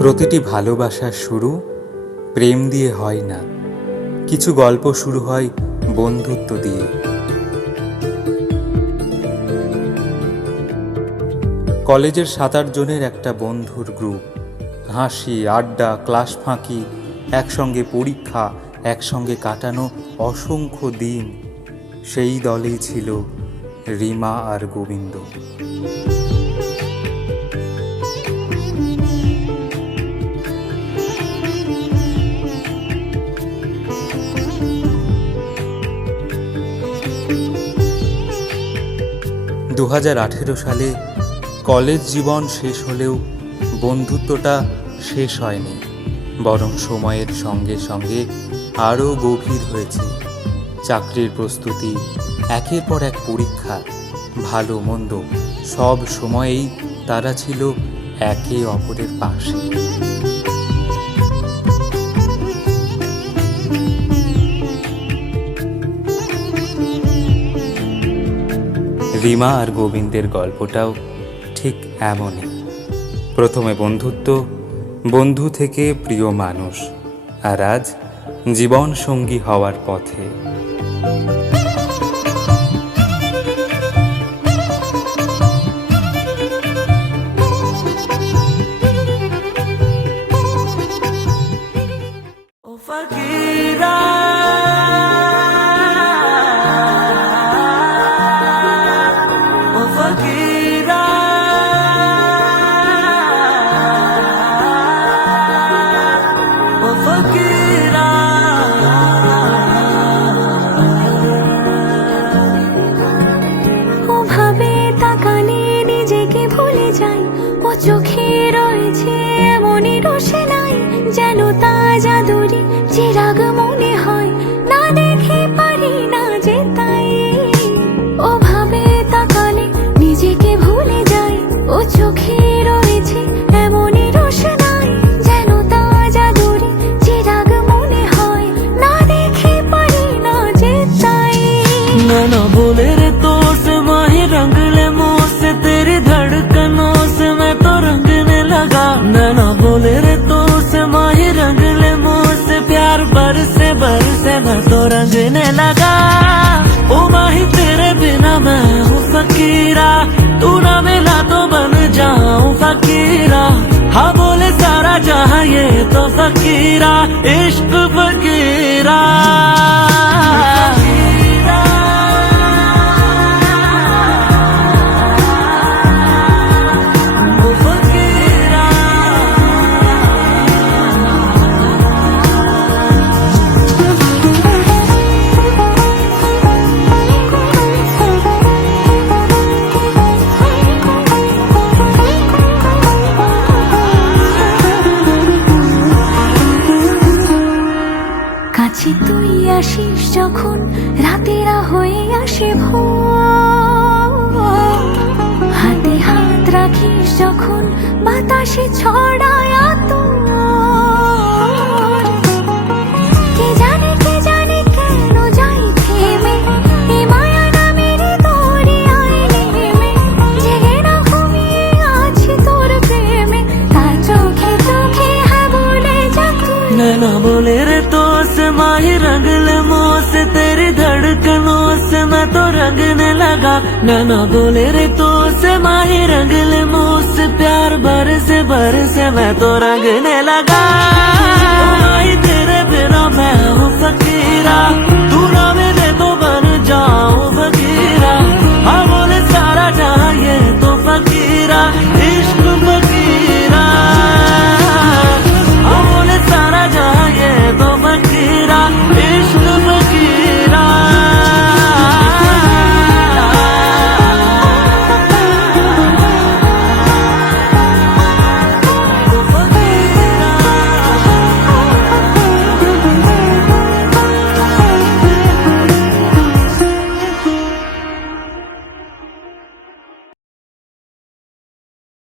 প্রতিটি ভালোবাসার শুরু প্রেম দিয়ে হয় না, কিছু গল্প শুরু হয় বন্ধুত্ব দিয়ে। কলেজের 7-8 জনের একটা বন্ধুর গ্রুপ, হাসি আড্ডা, ক্লাস ফাঁকি, একসঙ্গে পরীক্ষা, একসঙ্গে কাটানো অসংখ্য দিন। সেই দলেই ছিল রিমা আর গোবিন্দ। দু 2018 সালে কলেজ জীবন শেষ হলেও বন্ধুত্বটা শেষ হয়নি, বরং সময়ের সঙ্গে সঙ্গে আরও গভীর হয়েছে। চাকরির প্রস্তুতি, একের পর এক পরীক্ষা, ভালো মন্দ সব সময়েই তারা ছিল একে অপরের পাশে। রিমা আর গোবিন্দের গল্পটাও ঠিক এমনই। প্রথমে বন্ধুত্ব, বন্ধু থেকে প্রিয় মানুষ, আর আজ জীবন সঙ্গী হওয়ার পথে। চোখে রয়েছে এমনই রোশনাই, যেন তাজা দড়ি চিরাগ মনে হয়, না দেখে পারি না যে তাই। ওভাবে তাকালে নিজেকে ভুলে যাই, ও চোখে রয়েছে এমনই রোশনাই, যেন তাজা দড়ি চিরাগ মনে হয়, না দেখে পারি না যে তাই। ना बोले रे तो से माही रंग ले मुँह से, तेरी धड़कनों से मैं तो रंगने लगा। ना बोले रे तो से माही रंग ले मुँह से, प्यार बरसे बरसे मैं तो रंगने लगा। ओ माही तेरे बिना मैं हूँ फकीरा, तू ना मिला तो बन जाऊँ फकीरा। हाँ बोले सारा जहाँ ये तो फकीरा, इश्क फकीरा। কাছে তুই আসিস যখন, রাতেরা হয়ে আসে ভোর, হাতে হাত রাখিস যখন বাতাসে ছড়ায় আতর। কে জানে কেন যাই থেমে, এ মায়া নামের দরিয়ায় নেমে, জেগে না ঘুমিয়ে আছি তোর প্রেমে, তার চোখে চোখে হ্যাঁ বলে যা তুই। ना बोले रे तो से माही रंग ले मुँह से, तेरी धड़कनों से मैं तो रंगने लगा। ना बोले रे तो से माही रंग ले मुँह से, प्यार बरसे बरसे मैं तो रंगने लगा। ओ माही तेरे बिना मैं हूँ फकीरा।